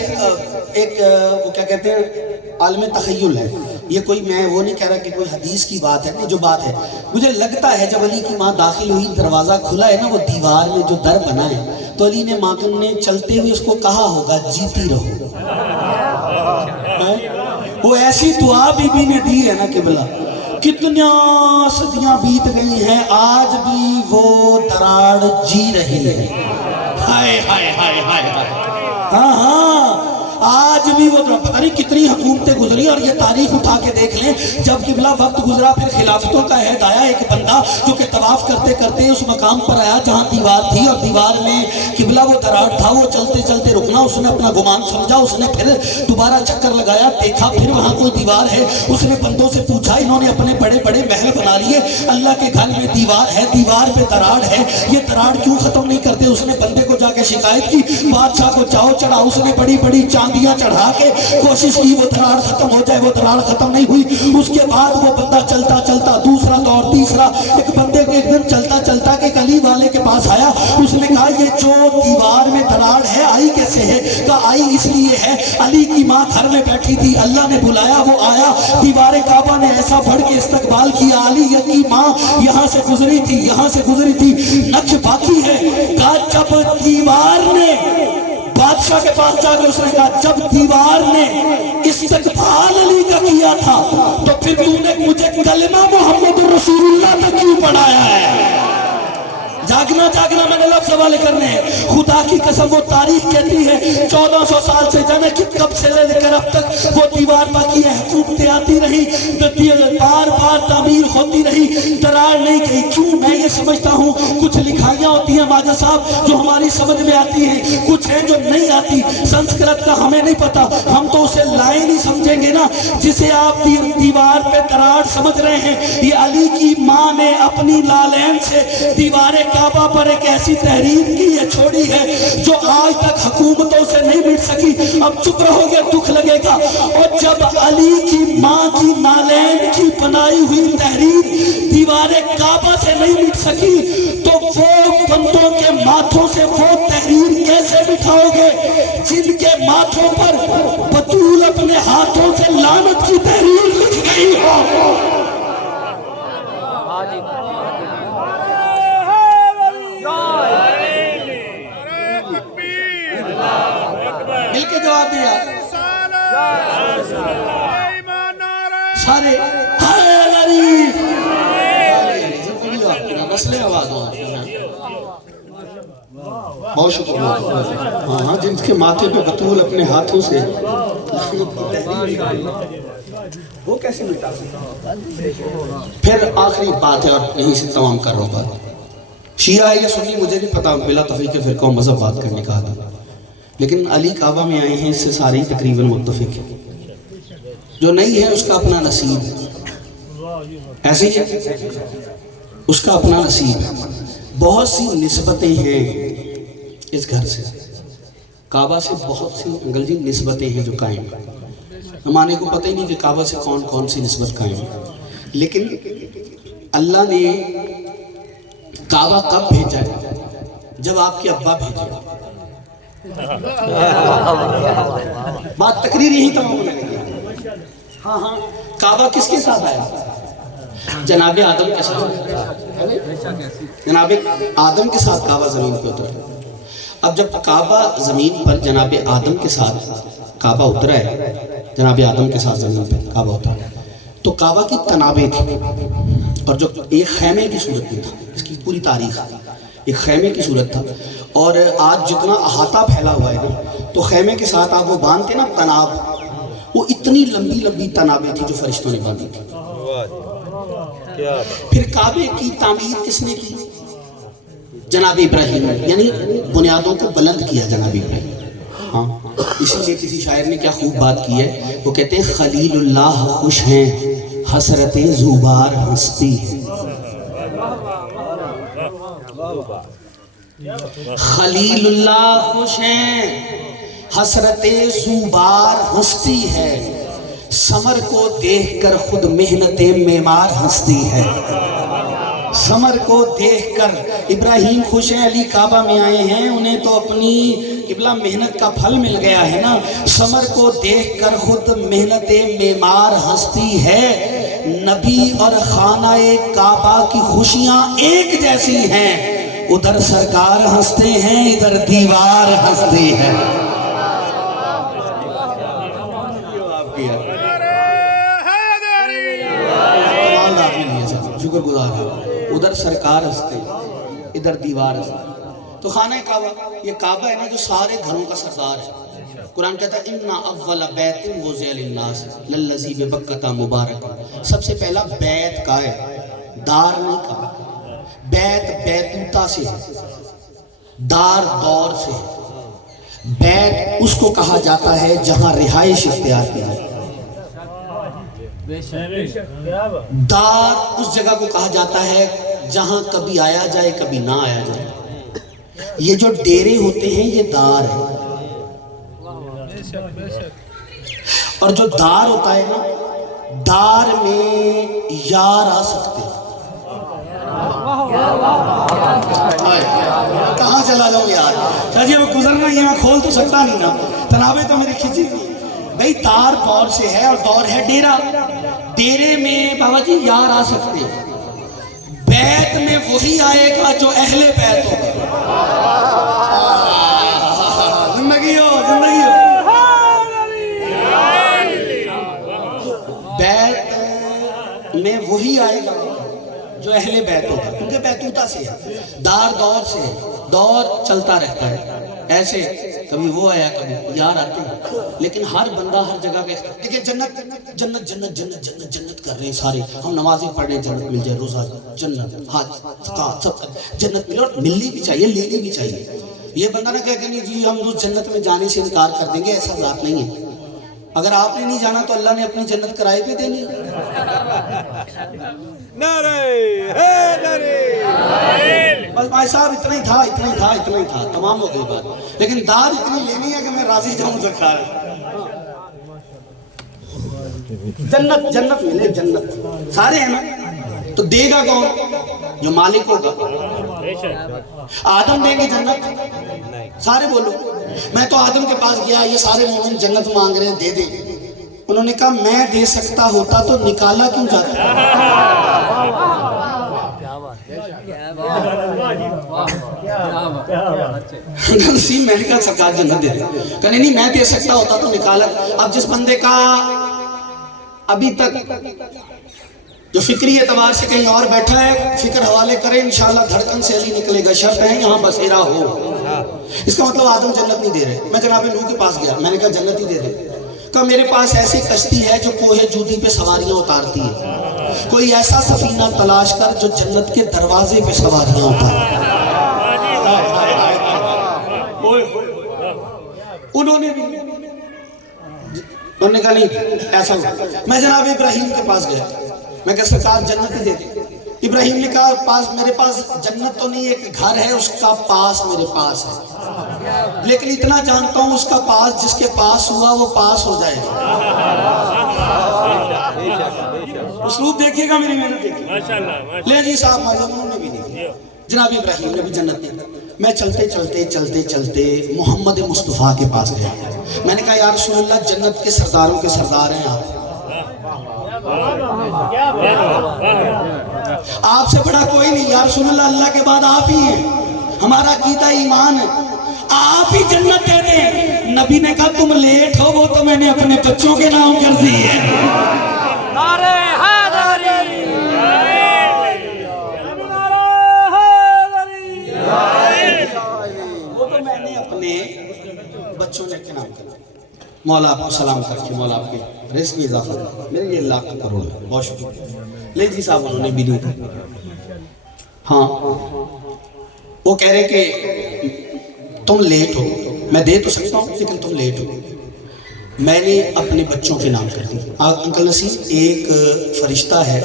ایک وہ کیا کہتے ہیں عالم تخیل ہے. یہ کوئی میں وہ نہیں کہہ رہا کہ کوئی حدیث کی بات ہے، نہیں. جو بات ہے مجھے لگتا ہے جب علی کی ماں داخل ہوئی، دروازہ کھلا ہے نا، وہ دیوار میں جو در بنا ہے، تو علی نے ماکن نے چلتے ہوئے اس کو کہا ہوگا جیتی رہو. وہ ایسی دعا بی بی نے دی ہے نا قبلہ، کتنی صدیاں بیت گئی ہیں، آج بھی وہ دراڑ جی رہی ہے. ہائے ہائے ہائے ہائے ہائے. ہاں ہاں آج بھی وہ پتہ نہیں کتنی حکومتیں گزری. اور یہ تاریخ اٹھا کے دیکھ لیں، جب قبلہ وقت گزرا پھر خلافتوں کا عہد آیا. ایک بندہ جو کہ طواف کرتے کرتے اس مقام پر آیا جہاں دیوار تھی، اور دیوار میں قبلہ وہ دراڑ تھا. وہ چلتے چلتے رکنا، اس نے اپنا گمان سمجھا، اس نے پھر دوبارہ چکر لگایا، دیکھا پھر وہاں کوئی دیوار ہے. اس نے بندوں سے پوچھا، انہوں نے اپنے بڑے بڑے محل بنا لیے. اللہ کے گھر میں دیوار ہے، دیوار پہ دراڑ ہے، یہ دراڑ کیوں ختم نہیں کرتے؟ اس نے بندے کو جا کے شکایت کی، بادشاہ کو چاؤ چڑھا. اس نے بڑی بڑی چاندیاں چڑھا کے کوشش کی وہ دراڑ ختم ہو جائے، وہ دراڑ ختم نہیں ہوئی. اس کے بعد وہ بندہ چلتا چلتا دوسرا دور تیسرا، ایک بندے کو ایک دن چلتا چلتا کہ گلی والے کے پاس آیا. اس نے کہا یہ جو دیوار میں دراڑ ہے آئی کیسے ہے؟ کہا آئی اس لیے ہے، علی کی ماں گھر میں بیٹھی تھی، اللہ نے بلایا، وہ آیا. دیوار کعبہ نے ایسا بڑھ کے استقبال کیا، علی کی ماں یہاں سے گزری تھی، یہاں سے گزری تھی، نقش باقی ہے. کہا جب دیوار نے بادشاہ کے پاس جا کے اس نے کہا جب دیوار نے استقبال علی کا کیا تھا تو پھر تو نے مجھے کلمہ محمد رسول اللہ تک کیوں پڑھایا ہے؟ جاگنا جاگنا میں نے لفظ حوالے کرنے ہیں. خدا کی قسم وہ تاریخ کہتی ہے 1400 سال سے جانے کہ کب سے لے کر اب تک وہ دیوار باقی ہے. حکومتیں آتی رہی، بار بار تعمیر ہوتی رہی، دراڑ نہیں گئی. کیوں؟ میں یہ سمجھتا ہوں کچھ لکھائیاں ہوتی ہیں ماجد صاحب جو ہماری سمجھ میں آتی ہیں، کچھ ہیں جو نہیں آتی. سنسکرت کا ہمیں نہیں پتا، ہم تو اسے لائن ہی سمجھیں گے نا. جسے آپ دیوار پہ دراڑ سمجھ رہے ہیں، یہ علی کی ماں نے اپنی لالین سے دیوار کعبہ پر ایک ایسی تحریر کی ہے، چھوڑی ہے جو آج تک حکومتوں سے نہیں مٹ سکی. اب چپ رہو گے دکھ لگے گا. اور جب علی کی ماں کی نالین کی بنائی ہوئی تحریر دیوار کعبہ سے نہیں مٹ سکی تو وہ بندوں کے ماتھوں سے وہ تحریر کیسے بٹھاؤ گے جن کے ماتھوں پر بطول اپنے ہاتھوں سے لعنت کی تحریر لکھ گئی ہو؟ مل کے جواب دیا سارے ہائے علی مسئلے آواز ہو. بہت شکریہ. ہاں جن کے ماتھے پہ بطول اپنے ہاتھوں سے وہ کیسے مٹا سکتا؟ پھر آخری بات ہے اور یہیں سے تمام کر رہا ہوں بات. شیعہ ہے یا سنی مجھے نہیں پتا، بلا تفریق فرقہ و مذہب بات کرنے کا تھا، لیکن علی کعبہ میں آئے ہیں اس سے سارے تقریباً متفق ہیں. جو نہیں ہے اس کا اپنا نصیب ہے، ایسے ہی ہے، اس کا اپنا نصیب ہے. بہت سی نسبتیں ہیں اس گھر سے، کعبہ سے بہت سی انگل جی نسبتیں ہیں جو قائم ہیں. ہمارے کو پتہ ہی نہیں کہ کعبہ سے کون کون سی نسبت قائم ہے، لیکن اللہ نے کعبہ کب بھیجا ہے؟ جب آپ کے ابا بھیجے. بات تقریر یہی تمام ہونے لگی. ہاں ہاں کعبہ کس کے ساتھ آیا؟ جناب آدم کے ساتھ. جناب آدم کے ساتھ کعبہ زمین پہ اترا. اب جب کعبہ زمین پر جناب آدم کے ساتھ کعبہ اترا ہے، جناب آدم کے ساتھ زمین پہ کعبہ اترا تو کعبہ کی تنابیں تھی اور جو ایک خیمے کی صورت میں تھا. اس کی پوری تاریخ ایک خیمے کی صورت تھا. اور آج جتنا احاطہ پھیلا ہوا ہے نا تو خیمے کے ساتھ آپ وہ باندھتے نا تناب، وہ اتنی لمبی لمبی تنابیں تھی جو فرشتوں نے باندھی تھی. پھر کعبے کی تعمیر کس نے کی؟ جناب ابراہیم، یعنی بنیادوں کو بلند کیا جناب ابراہیم. ہاں اسی لیے کسی شاعر نے کیا خوب بات کی ہے، وہ کہتے ہیں خلیل اللہ خوش ہیں حسرت زوبار ہستی ہے، خلیل اللہ خوش ہیں حسرت زوبار ہستی ہے، ثمر کو دیکھ کر خود محنت معمار ہستی ہے، ثمر کو دیکھ کر ابراہیم خوش ہیں، علی کعبہ میں آئے ہیں، انہیں تو اپنی قبلہ محنت کا پھل مل گیا ہے نا، ثمر کو دیکھ کر خود محنت معمار ہستی ہے، نبی اور خانہ کعبہ کی خوشیاں ایک جیسی ہیں، ادھر سرکار ہنستے ہیں ادھر دیوار ہنستی ہے، شکر گزار ہے، ادھر سرکار ہنستے ادھر دیوار ہنستے۔ تو خانہ کعبہ یہ کعبہ ہے نا جو سارے گھروں کا سردار ہے، قرآن کہتا ہے اِنَّ اَوَّلَ بَيْتٍ وُضِعَ لِلنَّاسِ لَلَّذِي بِبَكَّةَ مُبَارَكًا، سب سے پہلا بیت کا ہے، دار نہیں کا، بیت بیتوتا سے ہے، دار دور سے ہے، بیت اس کو کہا جاتا ہے جہاں رہائش اختیار کی جائے، دار اس جگہ کو کہا جاتا ہے جہاں کبھی آیا جائے کبھی نہ آیا جائے، یہ جو ڈیرے ہوتے ہیں یہ دار ہے، اور جو دار ہوتا ہے نا دار میں یار آ سکتے ہیں، کہاں چلا جاؤں یار، شاید وہ گزرنا ہی ہے، میں کھول تو سکتا نہیں نا، تنابیں تو میری کھچی تھی بھئی، دار دور سے ہے اور دور ہے ڈیرہ، ڈیرے میں بابا جی یار آ سکتے ہیں، بیت میں وہی آئے گا جو اہل بیت ہوگا، زندگی ہو زندگی ہو، بیت میں وہی آئے گا جو اہل بیت ہوگا، کیونکہ بیتوتا سے ہے، دار دور سے ہے، دور چلتا رہتا ہے، ایسے کبھی وہ آیا کبھی یار آتے ہیں، لیکن ہر بندہ ہر جگہ کا اختیار، دیکھیں جنت جنت جنت جنت جنت جنت کر رہے ہیں سارے، ہم نمازیں پڑھ رہے ہیں جنت مل جائے، روزہ جنت حج زکات سب جنت ملے، اور ملنی بھی چاہیے لینی بھی چاہیے، یہ بندہ نہ کہہ کہ نہیں جی ہم اس جنت میں جانے سے انکار کر دیں گے، ایسا ذات نہیں ہے، اگر آپ نے نہیں جانا تو اللہ نے اپنی جنت کرائے پہ دینی ہے، بس بھائی صاحب اتنا ہی تھا اتنا ہی تھا اتنا ہی تھا، تمام ہو گئی بات، لیکن داد اتنی لینی ہے کہ میں راضی جاؤں سرکار، جنت جنت ملے جنت سارے ہیں نا، تو دے گا کون جو مالک ہوگا، آدم دیں گے جنت، سارے بولو، میں تو آدم کے پاس گیا یہ سارے مومن جنت مانگ رہے ہیں دے دے، انہوں نے کہا میں دے سکتا ہوتا تو نکالا کیوں جاتا، میں نے کہا سرکار جنت دے دے، کہنے نہیں میں دے سکتا ہوتا تو نکالا، اب جس بندے کا ابھی تک جو فکری اعتبار سے کہیں اور بیٹھا ہے فکر حوالے کرے انشاءاللہ دھڑکن سے علی نکلے گا، شرط ہے یہاں بسیرا ہو، اس کا مطلب آدم جنت نہیں دے رہے، میں جناب نوح کے پاس گیا، میں نے کہا جنت ہی دے دے، کہا میرے پاس ایسی کشتی ہے جو کوہ جودی پہ سواریاں اتارتی ہے، کوئی ایسا سفینہ تلاش کر جو جنت کے دروازے پہ سواریاں اتارتی ہے، انہوں نے کہا نہیں ایسا ہو، میں جناب ابراہیم کے پاس گیا، میں کہا سرکار جنت ہی دے دے، ابراہیم نے کہا میرے پاس جنت تو نہیں ایک گھر ہے اس کا پاس میرے پاس ہے، لیکن اتنا جانتا ہوں اس کا پاس جس کے پاس ہوا وہ پاس ہو جائے گا، اسلوب دیکھیے گا میری محنت دیکھیے، لے جی صاحب مظلوم نے بھی نہیں، جناب ابراہیم نے بھی جنت دی، میں چلتے چلتے چلتے چلتے محمد مصطفیٰ کے پاس گیا، میں نے کہا یا رسول اللہ جنت کے سرداروں کے سردار ہیں آپ سے بڑا کوئی نہیں، یا رسول اللہ اللہ کے بعد آپ ہی ہیں، ہمارا عقیدہ ایمان ہے، آپ ہی جنت دے دیں، نبی نے کہا تم لیٹ ہو وہ تو میں نے اپنے بچوں کے نام کر دی ہے، نعرہ حیدری، وہ تو میں نے اپنے بچوں کے نام کر دی، مولا آپ کو سلام کر کے مولا آپ کے رزق میں اضافہ کرے، میرے لیے لاکھ کروڑ ہے، بہت شکریہ، لے جی صاحب انہوں نے بھی نہیں تھا، ہاں وہ کہہ رہے کہ تم لیٹ ہو، میں دے تو سکتا ہوں لیکن تم لیٹ ہو. میں نے اپنے بچوں کے نام کر دی. انکل نسیم ایک فرشتہ ہے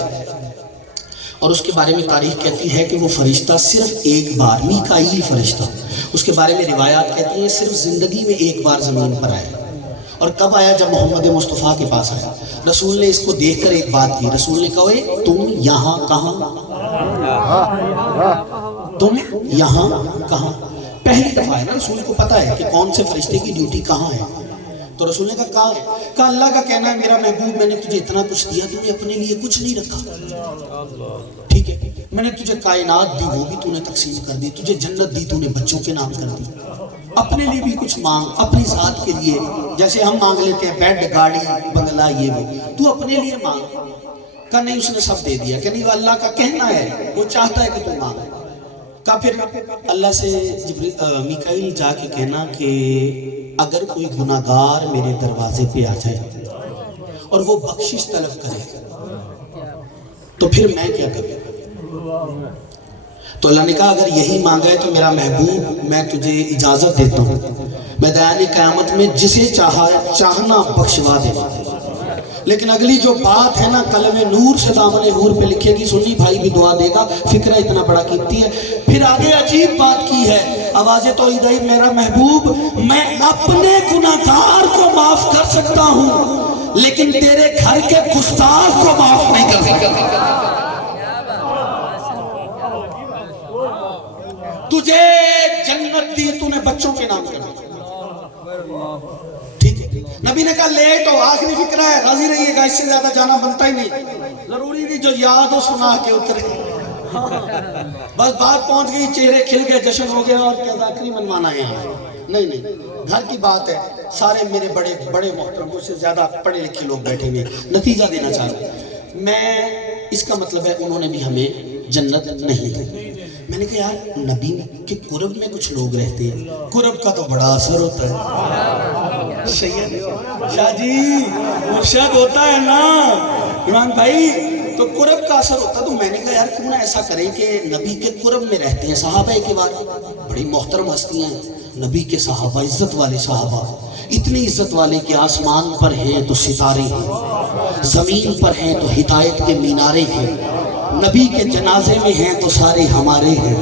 اور اس کے بارے میں تاریخ کہتی ہے کہ وہ فرشتہ صرف ایک بار، میکائیل فرشتہ، اس کے بارے میں روایات کہتی ہیں صرف زندگی میں ایک بار زمین پر آیا. اور کب آیا؟ جب محمد مصطفیٰ کے پاس آیا. رسول نے اس کو دیکھ کر ایک بات کی. رسول نے کہا تم یہاں کہاں، تم یہاں کہاں. پہلی دفعہ ہے نا، رسول کو پتا ہے کہ کون سے فرشتے کی ڈیوٹی کہاں ہے. تو رسول نے کہا کہاں ہے؟ کہا اللہ کا کہنا ہے میرا محبوب میں نے تجھے اتنا کچھ دیا، تو نے اپنے لیے کچھ نہیں رکھا. ٹھیک ہے، میں نے تجھے کائنات دی وہ بھی تو نے تقسیم کر دی، تجھے جنت دی تو نے بچوں کے نام کر دی. اپنے لیے بھی کچھ مانگ، اپنی ذات کے لیے. جیسے ہم مانگ لیتے ہیں بیڈ، گاڑی، بنگلہ، یہ وہ، تو اپنے لیے مانگ. کہا نہیں، اس نے سب دے دیا. کہ نہیں، وہ اللہ کا کہنا ہے، وہ چاہتا ہے کہ تو مانگ. کہا پھر اللہ سے میکائیل جا کے کہنا کہ اگر کوئی گناہگار میرے دروازے پہ آ جائے اور وہ بخشش طلب کرے تو پھر میں کیا کروں؟ تو اللہ نے کہا اگر یہی مانگا ہے تو میرا محبوب میں تجھے اجازت دیتا ہوں، میدان قیامت میں جسے چاہنا بخشوا دے. لیکن اگلی جو بات ہے نا، قلم نور سے دامن حور پہ لکھے گی، سنی بھائی بھی دعا دے گا، فکرہ اتنا بڑا قیمتی ہے. پھر آگے عجیب بات کی ہے، آواز توحید آئی، میرا محبوب میں اپنے گناہگار کو معاف کر سکتا ہوں لیکن تیرے گھر کے گستاخ کو معاف نہیں کر سکتا. تجھے جنت دی، تو نے بچوں کے نام کر دیا. ٹھیک ہے، نبی نے کہا لیٹ ہو، آخری فکرہ ہے، راضی رہیے گا، اس سے زیادہ جانا بنتا ہی نہیں. ضروری نہیں جو یاد ہو سنا کے اترے. بس بات پہنچ گئی، چہرے کھل گئے، جشن ہو گیا، اور کیا ذاکری منوانا ہے یہاں. نہیں، گھر کی بات ہے. سارے میرے بڑے بڑے محترم، مجھ سے زیادہ پڑھے لکھے لوگ بیٹھے ہوئے. نتیجہ دینا چاہتا ہوں میں، اس کا مطلب ہے انہوں نے بھی ہمیں جنت نہیں دی. میں نے کہا یار نبی کے قرب میں کچھ لوگ رہتے ہیں، قرب کا تو بڑا اثر ہوتا ہے. سید شاہ جی مرشد ہوتا ہے نا عمران بھائی، تو قرب کا اثر ہوتا. تو میں نے کہا یار کیوں نہ ایسا کریں کہ نبی کے قرب میں رہتے ہیں. صحابہ کے بعد بڑی محترم ہستیاں ہیں، نبی کے صحابہ، عزت والے صحابہ، اتنی عزت والے کہ آسمان پر ہیں تو ستارے ہیں، زمین پر ہیں تو ہدایت کے مینارے ہیں، نبی کے جنازے میں ہیں تو سارے ہمارے ہیں.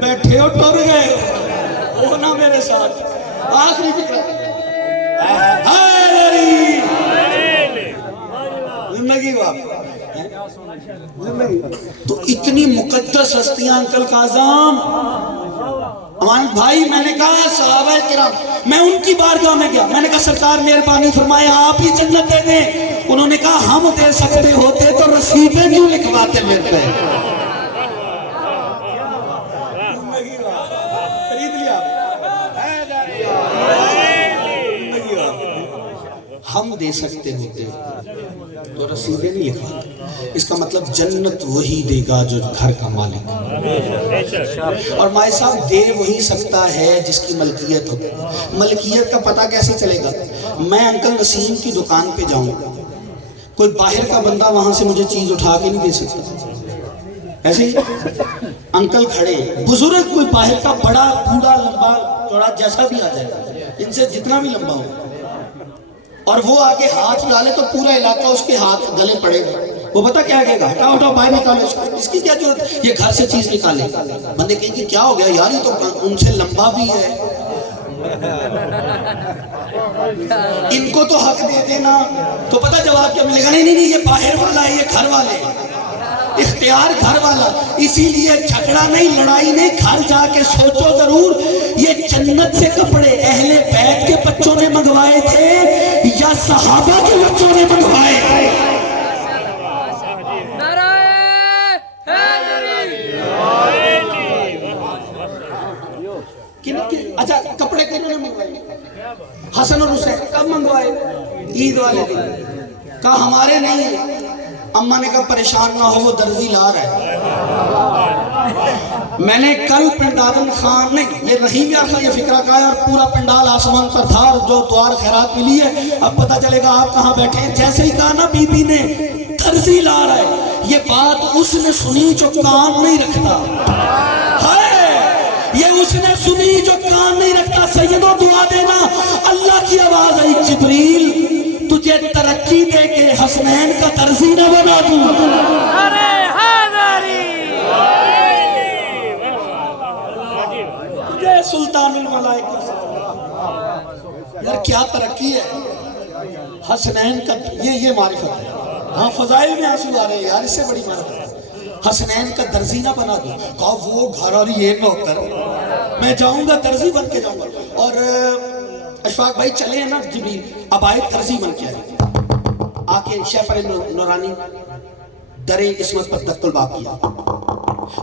بیٹھے ہو ٹر گئے ہو نا میرے ساتھ. آخری فکر زندگی تو اتنی مقدس ہستیاں. انکل کاظم امان بھائی، میں نے کہا صحابہ کرام، میں ان کی بارگاہ میں گیا، میں نے کہا سرکار مہربانی فرمائے آپ ہی جنت دے دیں. انہوں نے کہا ہم دے سکتے ہوتے تو رسیدیں کیوں لکھواتے پھرتے ہیں. ہم دے سکتے ہوتے تو رسیدیں نہیں لکھواتے. اس کا مطلب جنت وہی دے گا جو گھر کا مالک ہے. اور مائے صاحب دے وہی سکتا ہے جس کی ملکیت ہو. ملکیت کا پتہ کیسے چلے گا؟ میں انکل نسیم کی دکان پہ جاؤں، کوئی باہر کا بندہ وہاں سے مجھے چیز اٹھا کے نہیں دے سکتا. ایسے ہی انکل کھڑے، بزرگ کوئی باہر کا بڑا بوڑھا لمبا چوڑا جیسا بھی آ جائے، ان سے جتنا بھی لمبا ہو، اور وہ آگے ہاتھ ڈالے تو پورا علاقہ اس کے ہاتھ گلے پڑے گا. وہ پتہ کیا کہے گا؟ ہٹاؤ ہٹاؤ باہر نکالو اس کی کیا ضرورت ہے، یہ گھر سے چیز نکالے. بندے کہیں کہ کیا ہو گیا یار، یہ تو ان سے لمبا بھی ہے، ان کو تو حق دے دینا. تو پتہ جواب کیا ملے گا؟ نہیں نہیں، یہ باہر والا ہے، یہ گھر والے، اختیار گھر والا. اسی لیے جھگڑا نہیں، لڑائی نہیں، گھر جا کے سوچو ضرور یہ جنت سے کپڑے اہل بیت کے بچوں نے منگوائے تھے یا صحابہ کے بچوں نے منگوائے. اچھا کپڑے کنہوں نے منگوائے؟ حسن اور حسین کب منگوائے؟ عید والے دن. کہا ہمارے نہیں ہیں. اماں نے کہا پریشان نہ ہو، وہ درزی لا رہا ہے. میں نے کل پنڈال خان نہیں، یہ رحیم یار کا یہ فکرہ کہا ہے، اور پورا پنڈال آسمان پر تھا، اور جو دوار خیرات ملی ہے اب پتہ چلے گا آپ کہاں بیٹھے ہیں. جیسے ہی کہا نا بی بی نے درزی لا رہا ہے، یہ بات اس نے سنی جو کام نہیں رکھتا. یہ اس نے سنی جو کان نہیں رکھتا. سیدوں دعا دینا. اللہ کی آواز آئی جبریل تجھے ترقی دے کے حسنین کا درزی نہ بنا دوں. نعرہ حیدری. تجھے سلطان الملائکہ یار کیا ترقی ہے. حسنین کا یہ معرفت ہے. ہاں فضائل میں آنسو آ رہے ہیں یار, اس سے بڑی معرفت ہے. حسنین کا درزی نہ بنا دوں. کہا وہ گھر اور یہ نوکر, میں جاؤں گا درزی بن کے جاؤں گا. اور اشفاق بھائی چلے ہیں نا جبریل, اب آئے درزی بن کے آئے. آ کے شیفر نورانی در عصمت پر دق الباب کیا.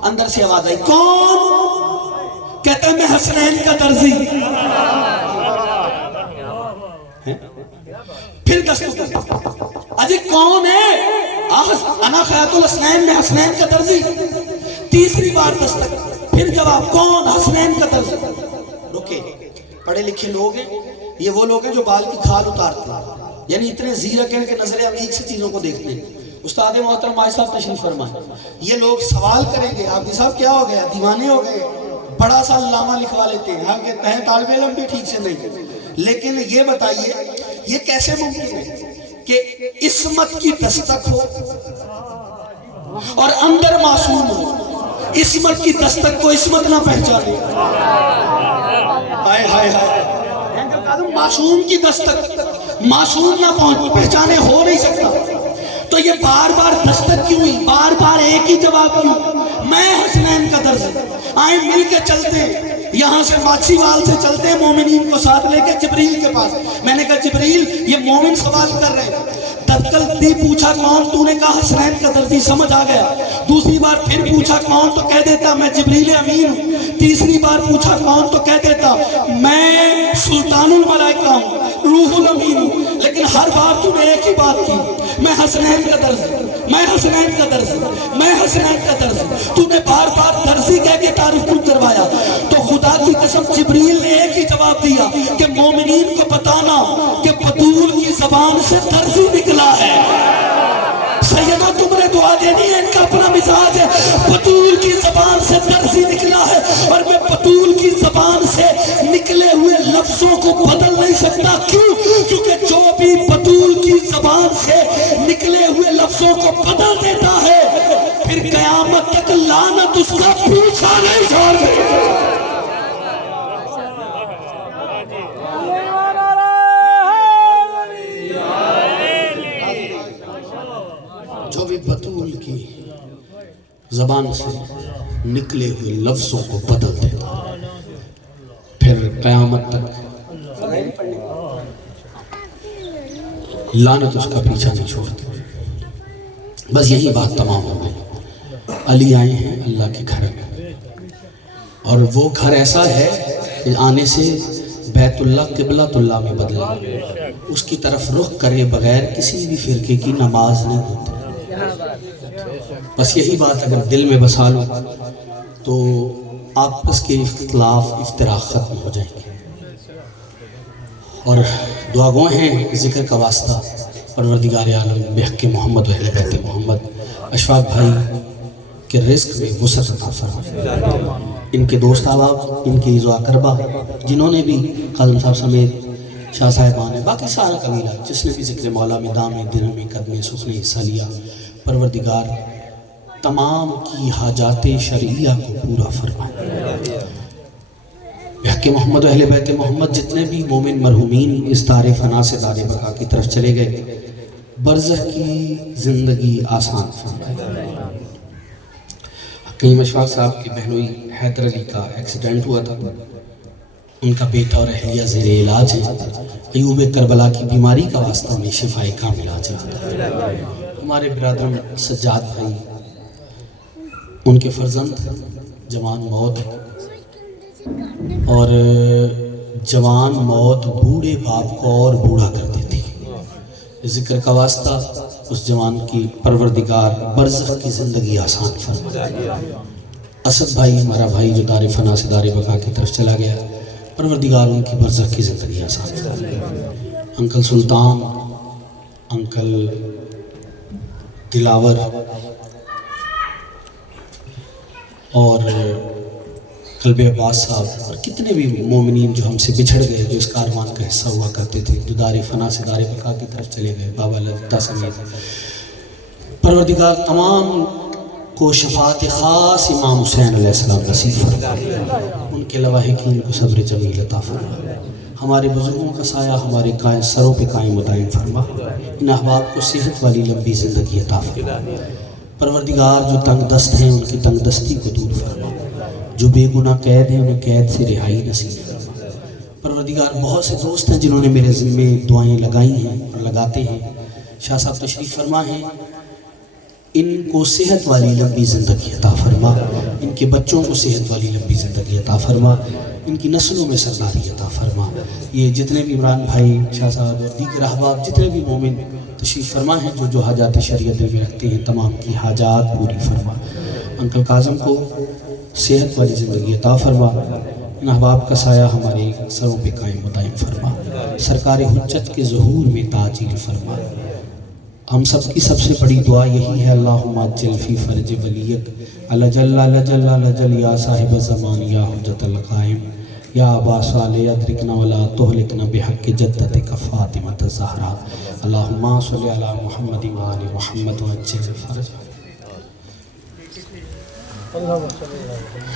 اندر سے آواز آئی کون؟ کہتا ہے میں حسنین کا درزی. پھر دستور اجی کون ہے؟ انا خیات الحسنین میں حسنین کا درزی. تیسری بار دستک, پھر جواب کون؟ حسنین کا درزی. رکے, پڑھے لکھے لوگ ہیں یہ, وہ لوگ ہیں جو بال کی کھال اتارتے ہیں, یعنی اتنے زیرک ہیں کہ نظر عمیق سے چیزوں کو دیکھتے ہیں. استاد محترم آج صاحب تشریف فرمائیں. یہ لوگ سوال کریں گے آپ صاحب کیا ہو گیا, دیوانے ہو گئے, بڑا سا علامہ لکھوا لیتے ہیں. ہاں کہتے ہیں طالب علم بھی ٹھیک سے نہیں. لیکن یہ بتائیے یہ کیسے ممکن ہے کہ عصمت کی دستک ہو اور اندر معصوم ہو, عصمت کی دستک کو عصمت نہ پہچانے. ہائے ہائے ہائے, معصوم کی دستک معصوم نہ پہچانے ہو نہیں سکتا. تو یہ بار بار دستک کیوں ہوئی, بار بار ایک ہی جواب کیوں؟ میں حسنین کا درزی. آئیں مل کے چلتے ہیں, یہاں سے ماچھی وال سے چلتے ہیں مومنین کو ساتھ لے کے جبریل کے پاس. میں نے کہا جبریل یہ مومن سوال کر رہے ہیں. تذکل پوچھا کون, تو نے کہا حسنین کا درزی, سمجھ آ گیا. دوسری بار پھر پوچھا کون, تو کہہ دیتا میں جبریل امین ہوں. تیسری بار پوچھا کون, تو کہہ دیتا میں سلطان الملائکہ ہوں, روح الامین ہوں. لیکن ہر بار تو نے ایک ہی بات کی, میں حسنین کا درزی, میں حسنین کا درزی, میں حسنین کا درزی. تو نے بار بار درزی کہہ کے تعریف کیوں کروایا؟ تو خدا کی قسم جبریل نے ایک ہی جواب دیا کہ مومنین کو بتانا کہ بطول کی زبان سے درزی نکلا ہے. سیدوں تم نے دعا دینی ہے, ان کا اپنا مزاج ہے. بطول کی زبان سے درزی نکلا ہے, اور میں بطول کی زبان سے نکلے ہوئے لفظوں کو بدل نہیں سکتا. کیوں؟ کیونکہ جو بھی بطول کی زبان سے نکلے ہوئے لفظوں کو بدل دیتا ہے پھر قیامت تک لعنت اس کا پیچھا نہیں چھوڑے. جو بھی بطول کی زبان سے نکلے ہوئے لفظوں کو بدل دیتا پھر قیامت تک لعنت اس کا پیچھا نہیں چھوڑتی. بس یہی بات تمام ہو گئی. علی آئے ہیں اللہ کے گھر میں, اور وہ گھر ایسا ہے کہ آنے سے بیت اللہ قبلۃ اللہ میں بدلا. اس کی طرف رخ کرے بغیر کسی بھی فرقے کی نماز نہیں ہوتی. بس یہی بات اگر دل میں بسا لو تو آپس کے اختلاف افتراق ختم ہو جائیں گے. اور دعا گو ہیں ذکر کا واسطہ پروردگار عالم بحق محمد و اہل بیت محمد اشفاق بھائی کے رزق میں وسعت عطا فرما. ان کے دوست احباب, ان کے عزو اقربا, جنہوں نے بھی قاظم صاحب سمیت شاہ صاحبان ہے, باقی سارا قبیلہ جس نے بھی ذکر مولا میں دام درہم قدم سخن حصہ لیا, پروردگار تمام کی حاجات شرعیہ کو پورا فرمائے. بحق محمد و اہل بیت محمد جتنے بھی مومن مرحومین اس دار فنا سے دار بقا کی طرف چلے گئے, برزخ کی زندگی آسان فرمائے. حکیم اشفاق صاحب کی بہنوئی حیدر علی کا ایکسیڈنٹ ہوا تھا, ان کا بیٹا اور اہلیہ زیر علاج ہے. ایوب کربلا کی بیماری کا واسطہ میں شفائے کامل آ جاتا. ہمارے برادرم سجاد بھائی, ان کے فرزند جوان موت, اور جوان موت بوڑھے باپ کو اور بوڑھا کر دیتی. ذکر کا واسطہ اس جوان کی پروردگار برزخ کی زندگی آسان فرمائے. اسد بھائی ہمارا بھائی جو دار فنا سے دار بقا کی طرف چلا گیا, پروردگار ان کی برزخ کی زندگی آسان فرمائے. انکل سلطان, انکل دلاور اور قلب عباس صاحب اور کتنے بھی مومنین جو ہم سے بچھڑ گئے، جو اس کاروان کا حصہ ہوا کرتے تھے، جو دار فنا سے دار بقا کی طرف چلے گئے، بابا لتا سمیت، پروردگار تمام کو شفاعت خاص امام حسین علیہ السلام نصیب فرما، ان کے لواحقین کو صبر جمیل عطا فرما، ہمارے بزرگوں کا سایہ ہمارے سروں پہ قائم و دائم فرما، ان احباب کو صحت والی لمبی زندگی عطا فرما، پروردگار جو تنگ دست ہیں ان کی تنگ دستی کو دور فرما، جو بے گناہ قید ہیں انہیں قید سے رہائی نصیب فرما، پروردگار بہت سے دوست ہیں جنہوں نے میرے ذمے دعائیں لگائی ہیں اور لگاتے ہیں، شاہ صاحب تشریف فرما ہیں، ان کو صحت والی لمبی زندگی عطا فرما، ان کے بچوں کو صحت والی لمبی زندگی عطا فرما، ان کی نسلوں میں سرداری عطا فرما، یہ جتنے بھی عمران بھائی، شاہ صاحب اور دیگر احباب، جتنے بھی مومن تشریف فرما ہیں جو حاجات شریعت میں رکھتے ہیں، تمام کی حاجات پوری فرما، انکل کاظم کو صحت والی زندگی عطا فرما، ان احباب کا سایہ ہمارے سروں پہ قائم و دائم فرما، سرکار حجت کے ظہور میں تعجیل فرما، ہم سب کی سب سے بڑی دعا یہی ہے، اللہم عجل فی فرج ولیک الجل الجل الجل یا صاحب زمان یا حجت القائم یا ابا صالح ادرکنا ولا تہلکنا بحق جدتک فاطمہ الزہرا، اللہم صلی علی محمد و آل محمد وعجل فرج